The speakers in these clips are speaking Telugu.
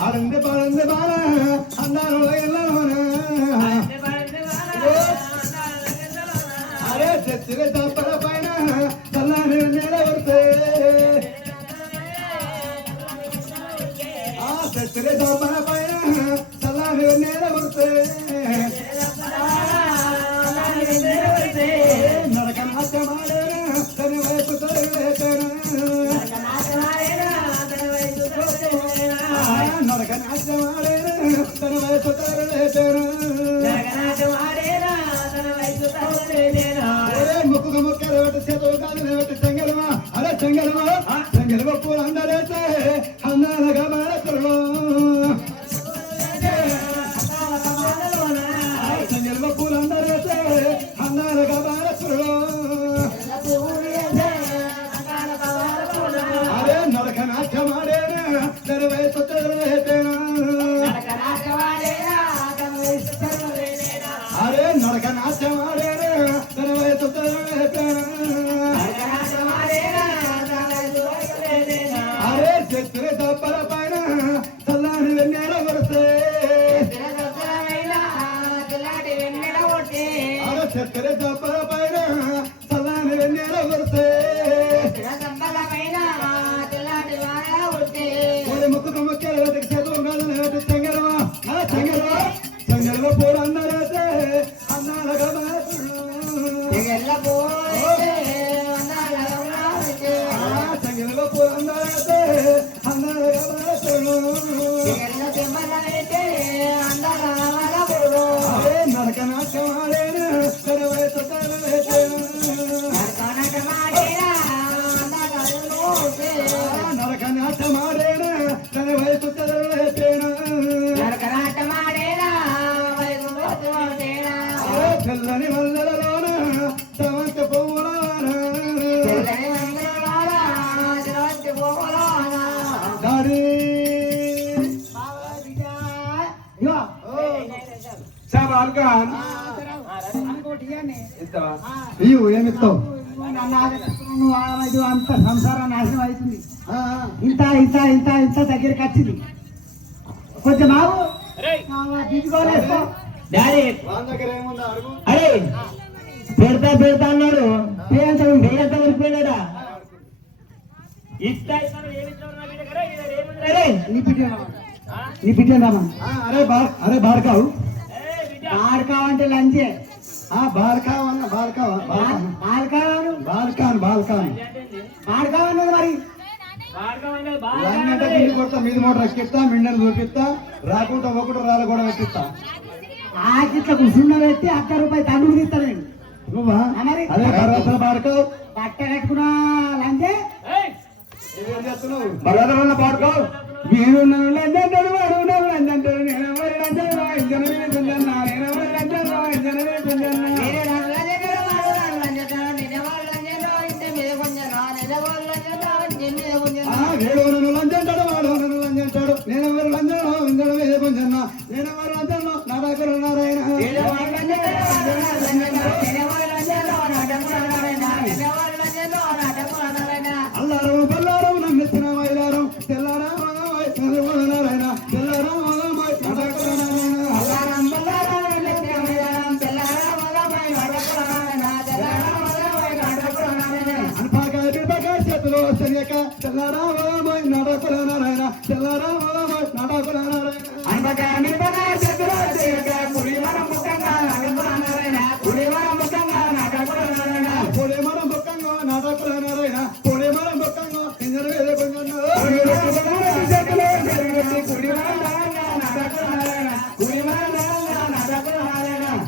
అరంది పరంది బాల అందరూ అరే చెత్తిరి తప్పల పైన చల్లని నిలబడితే చెత్తిరి తప్పల పైన చల్లని నిలబడితే నడక నాట్యమాడేనా తన వైపు తరలేతేనా నడక నాట్యమాడేనా తన వైపు తరలేతేనా ముక్కు ముక్కలు పెట్టి చేతులు కాదు పెట్టి చెంగలమా అరే చెంగలమా చెంగలమ పూలు అందరైతే అందాలుగా మారతులు చెంగలమ పూలు అందరైతే అందాలుగా మారతులు అరే నడక నాట్యమాడేనా తన వయసు తెరవేతేనా అరే నడక నాట్యమాడేనా తన వయసు తెరవేతేనా అరే చెత్తిరి దప్పల పైన చల్లాని వెన్నెల కొడితే అరే చెత్తిరి దప్పల పైన చల్లాని వెన్నెల కొడితే ముక్కు ముక్కలు వెతికి చేతులు కాదని వెతి చెంగలమా అలా చెంగలమా చెంగలమ పూలు అందరైతే అన్నాలుగా మారతులు చెంగలమ పూలు అందరైతే అన్నాలుగా మారతులు అరే నరక నాట్యమాడేనా తన వయసు తరలేతేనా నరక నాట్యమాడేనా తన వయసు తరలేతేనా తెల్లని వల్లలలోన సవంత పువ్వులోన దారి ఏమిస్తావు అంత సంసారం నాశనం అవుతుంది ఇంత ఇంత ఇంత ఇంత దగ్గరికి వచ్చింది కొంచెం మావు దిగుకోలేసుకో డాడీ దగ్గర ఏముందా అడుగు అరే పెడతా పెడతా అన్నాడు పేరంత వరిపోయినాడా నీ బిడ్డేమా అరే బార్కావు బార్కావు అంటే లంచే బాల్కావ్ అన్న బాల్కావ్ బాల్కావు బాల్కాన్ బాల్కాన్ బార్కావు అన్నది మరి లంగంటే కింది కొడతా మీది మోటార్ ఎక్కిస్తా మిండలు చూపిస్తా రాకుండా ఒకటి రాళ్ళు కూడా పెట్టిస్తా ఇట్లా కూర్చున్న పెట్టి ₹1 తండ్రి తీస్తా నేను నువ్వా అదే భరతల బాడుకోవు బట్ట కట్టుకున్నా లంచే ఏం చేస్తున్నావు బలవన్న పాడుకోవు మీరు లంచంటాడు వాడు లంచంటాడు నేను ఎవరు లంచన్నా నేను ఎవరు లంచన్నా వేడు లంచంటాడు వాడు లంచంటాడు నేను ఎవరు లంచనా ఇంజన మీద కొంచెం నేను ఎవరు లంచన్నా నా దగ్గర ఉన్నారాయన అల్లారం పల్లారం నమ్మిస్తున్న మైలారం తెల్లారా నారాయణ తెల్లారా చేతులు సరియక తెల్లారా నడకుల నారాయణ తెల్లారా నడకుల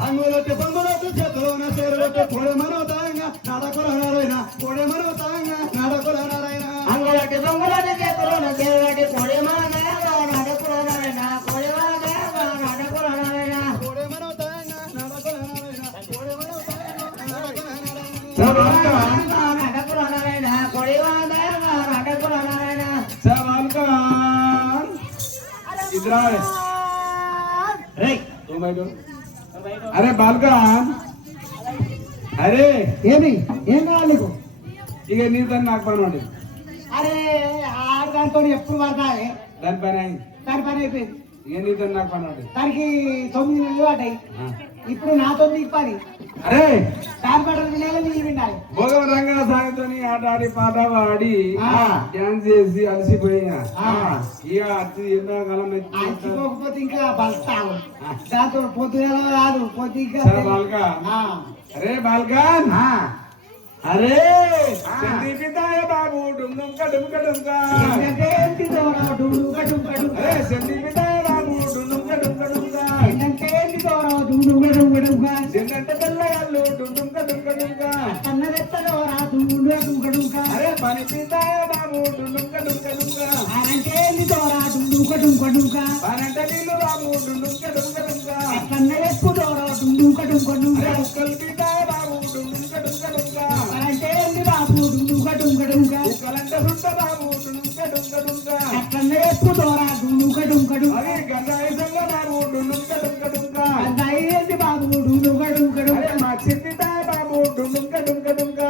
అంగులొట్టి బొమ్మలొట్టి చేతులోన చేరులొట్టి పొడి మనోతాంగ నడకుల నారాయణ పొడి మనోతాంగ నడకుల నారాయణ అంగులొట్టి బొమ్మలొట్టి చేతులోన చేరులొట్టి పొడి మనోతాంగ నడకుల నారాయణ పొడి మనోతాంగ నడకుల నారాయణ పొడి మనోతాంగ నడకుల నారాయణ పొడి మనోతాంగ నడకుల నారాయణ పొడి మనోతాంగ నడకుల నారాయణ సవాల్కాన్ ఇద్రాయ్ అరే బాల్కాన్ అరే ఏమి ఏం కావాలి నీకు ఇక నీతో నాకు పని ఉంటుంది. అరే ఆడదాంతో ఎప్పుడు పడతాయి దాని పని అయింది. దాని పని అయిపోయింది. ఇక నీతో నాకు పని ఉంటుంది. దానికి 9 నెలలు పడ్డాయి. ఇప్పుడు నాతో నీకు పని. అరే దాని పడలు వినాలి, నీళ్ళు వినాలి. భోగం రంగ సాయంత్రం ఆట ఆడి పాట పాడి డాన్స్ చేసి అలసిపోయినా ఇక అతి ఎండాకాలం అలసిపోకపోతే ఇంకా బస్తావు. దాంతో పొద్దున రాదు పొద్దు. బాల్కా అరే బాల్కాన్ అరే సందీపితాయ బాబు డుంక డుంక డుంక అరే సందీపితాయ బాబు డుంక డుంక డుంక జన్నంటే తెల్లగాళ్ళు డుంక డుంక డుంక అరే పని పితాయ బాబు డుంక డుంక డుంక పనంటే నీళ్ళు బాబు డుంక డుంక డుంక అరే ముక్కలు పితాయ బాబు డుంక డుంక డుంక ముక్కలంటే సుట్ట బాబు డుంక డుంక డుంక అరే గంగాయి సంగ బాబు డుంక డుంక డుంక అరే మా చిత్తితాయ బాబు డుంక డుంక డుంక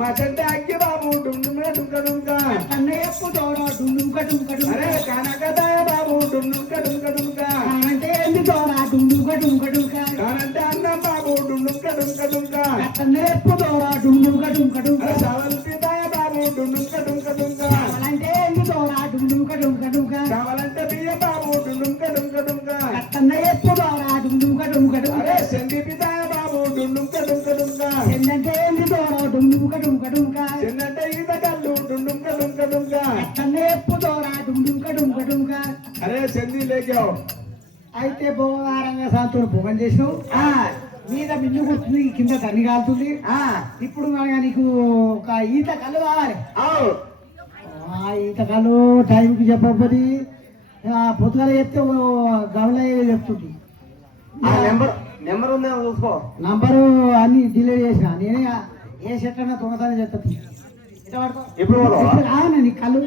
మా చెడ్డ అగ్గి బాబు డుంక డుంక డుంక అరే కనకదాయ బాబు డుంక డుంక డుంక కానంటే అన్నం బాబు డుంక డుంక డుంక అరే సవల్పితాయ బాబు డుంక డుంక డుంక కావాలంటే బియ్య బాబు డుంక డుంక డుంక అరే సందీపితాయ బాబు డుంక డుంక డుంక చిన్నంటే ఈత కళ్ళు డుంక డుంక డుంక అరే సందీ లేకావు. అయితే బోధారంగా సాంతో భోగం చేసినావు. మీద మిన్ను కూర్చుంది, కింద తన్ని కాలుతుంది. ఇప్పుడు నీకు ఒక ఈత కళ్ళు కావాలి. ఈత కళ్ళు టైంకి చెప్పకపోతే పొద్దుగా చెప్తే గమల చెప్తుంది. నెంబర్ ఉందేమో చూసుకో. నంబరు అన్ని డిలీట్ చేసిన. నేనే ఏ సెట్ అన్నా దొంగతనం చెప్తాను. ఇప్పుడు నీ కళ్ళు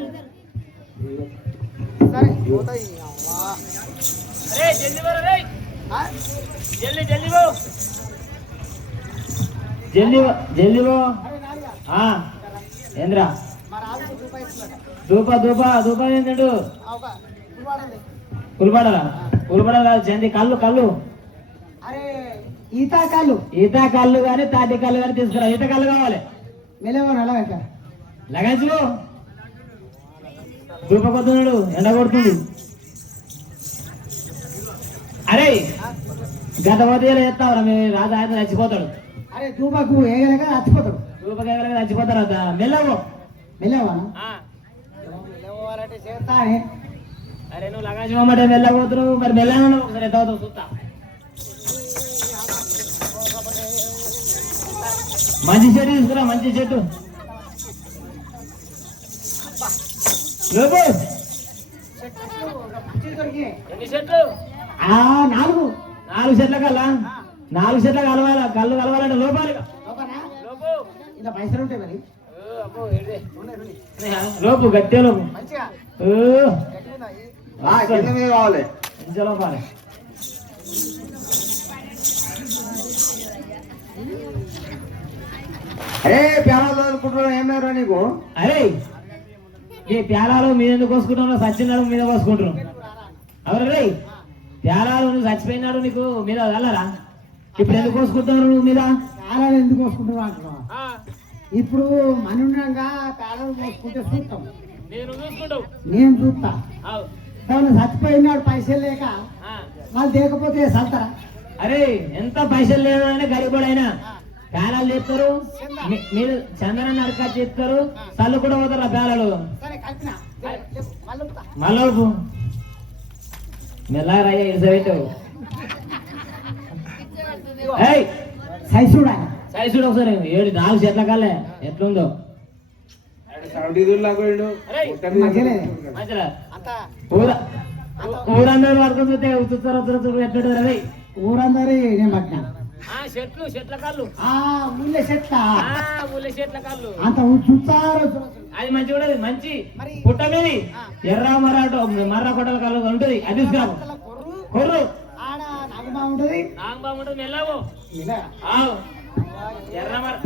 సరే పోతాయి. ఏంద్రా దూపా ఏంటంటు ఉల్పడాలా జల్లి కళ్ళు ఈత కళ్ళు కానీ తాటి కళ్ళు కానీ తీసుకురా. ఈత కళ్ళు కావాలి. మెలవని అలా లగచ్చు దూప కొడుతున్నాడు, ఎండ కొడుతుంది. అరే గత పోతే చెప్తావరా మీ రాజా ఆయన చచ్చిపోతాడు. అరే దూపకు ఏగలేక చచ్చిపోతాడు. దూపకి ఏగలేక చచ్చిపోతారు. అదా మెల్లవు మెల్లవాలంటే చేస్తా. అరే నువ్వు లగాచిపోమంటే మెల్లబోతున్నావు. మరి మెల్లగా ఒకసారి ఎంత అవుతావు చూస్తా. మంచి చెట్టు తీసుకురా, మంచి చెట్టు. ఎన్ని చెట్లు? 4 చెట్ల కల్లా 4 చెట్ల కళ్ళు కలవాలంటే లోపాలిగా ఇలా పైసలు ఉంటాయి మరి. లోపు గట్టే లోపు కావాలి. లోపాలి. అరే ప్యారాలు అనుకుంటున్నా ఏమన్నారా నీకు? అరే ఈ ప్యారాలు మీద ఎందుకు కోసుకుంటున్నావు? సచ్చినాడు మీద కోసుకుంటున్నావు. ఎవరు రే ప్యారాలు నువ్వు చచ్చిపోయినాడు నీకు మీద వెళ్ళరా? ఇప్పుడు ఎందుకు కోసుకుంటున్నావు నువ్వు మీద? ప్యారాలు ఎందుకు కోసుకుంటున్నావు అంటున్నావు? ఇప్పుడు మనుండగా ప్యారాలు కోసుకుంటే చూస్తాం. నేను చూస్తా. చచ్చిపోయినాడు పైసలు లేక వాళ్ళు లేకపోతే చల్తారా? అరే ఎంత పైసలు లేదని గడిపోడైనా పేలాలు చేస్తారు. మీరు చందనాన్ని అరకా చేస్తారు. చల్లు కూడా పోతారు ఆ పేలాలు. మళ్ళీ మెల్లరయ్యా ఇసబెట్టావు. సైజుడా సైజుడు ఒకసారి 4 చెట్ల కాలే ఎట్లుందో. ఊరందరూ వరకు చూస్తే ఎట్లుంటుంది రవి? ఊరందరూ నేను పట్టినా చెట్ల కాళ్ళు ఊళ్ళో చెట్ల కాళ్ళు అంత చూస్తారు. అది మంచి కూడా మంచి పుట్ట మీద ఎర్ర మర్ర కొట్టల కాళ్ళు ఉంటుంది. అది తీసుకురావు. కొర్రు బాగుంటది. మెల్లవు ఎర్ర మర్ర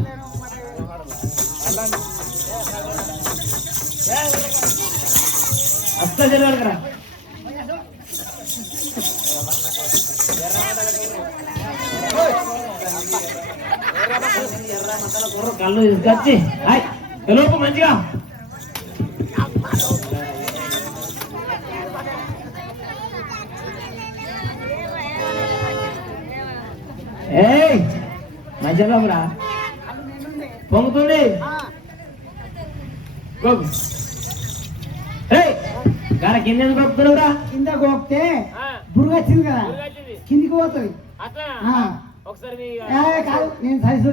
అస్తా జరగరా కళ్ళు తీసుకొచ్చి లోపు మంచిగా ఏయ్ మంచిగా రా పొంగుతుంది గార కింద ఎందుకు గొప్పుతున్నావురా కింద గోపితే బురుగు వచ్చింది కదా కిందికి పోతుంది కాదు నేను సైజు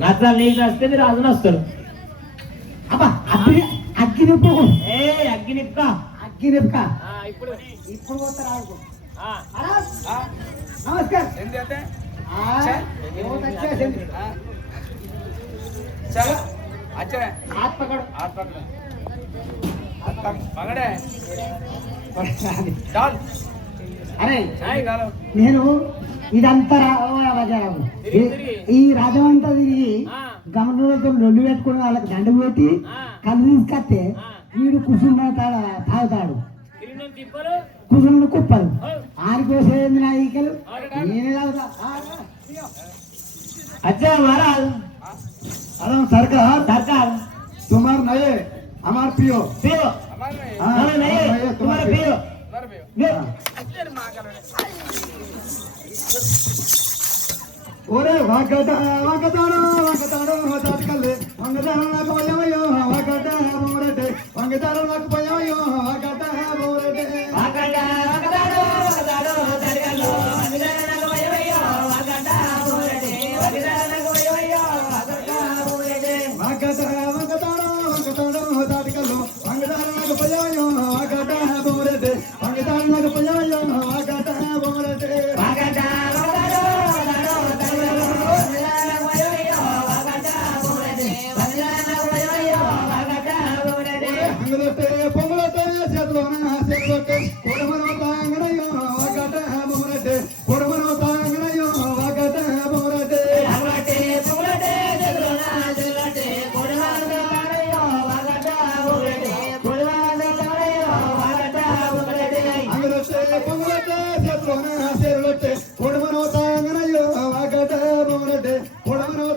నచ్చాలి నీకు నచ్చితే మీరు అదును వస్తారు అబ్బా అగ్గి నిప్పు అగ్గి నిప్పుక అగ్గి నిప్పుక ఇప్పుడు ఇప్పుడు పోతారు నమస్కారం हाथ पकड़ पकड़े डाल అరే చాయ్ గాలో నేను ఇదంతా ఈ రాజమంతా తిరిగి గమనంతో లొల్లు పెట్టుకుని వాళ్ళకి దండ పెట్టి కళ్ళు తీసుకొస్తే వీడు కుసున్న తాగుతాడు కుసున్న కుప్పలు ఆడికోసేది నా ఈకలు నేనే తాగుతా अच्छा महाराज अरे सरकार सरकार तुम्हार नए हमार पियो पियो हमारे नहीं तुम्हारे पियो ओरे वागताड़ो होतात कल्ले वागताड़ो नाक पयवयो वागता बोरटे वागताड़ो नाक पयवयो वागता बोरटे वागताड़ो होतात कल्लो वागताड़ो नाक पयवयो वागता बोरटे वागताड़ो नाक पयवयो वागता बोरटे वागताड़ो होतात कल्लो वागताड़ो नाक पयवयो वागता बोरटे वागताड़ो नाक पयवयो वागता बोरटे పొంగలతే చేతులోన చేతులొట్టే కొడమనో తాంగనయో వాగట బొరటే కొడమనో తాంగనయో వాగట బొరటే అవటే పొంగలతే చేతులోన చేతులొట్టే కొడమనో తాంగనయో వాగట బొరటే కొడమనో తాంగనయో వాగట బొరటే అంగలతే పొంగలతే చేతులోన చేతులొట్టే కొడమనో తాంగనయో వాగట బొరటే కొడమనో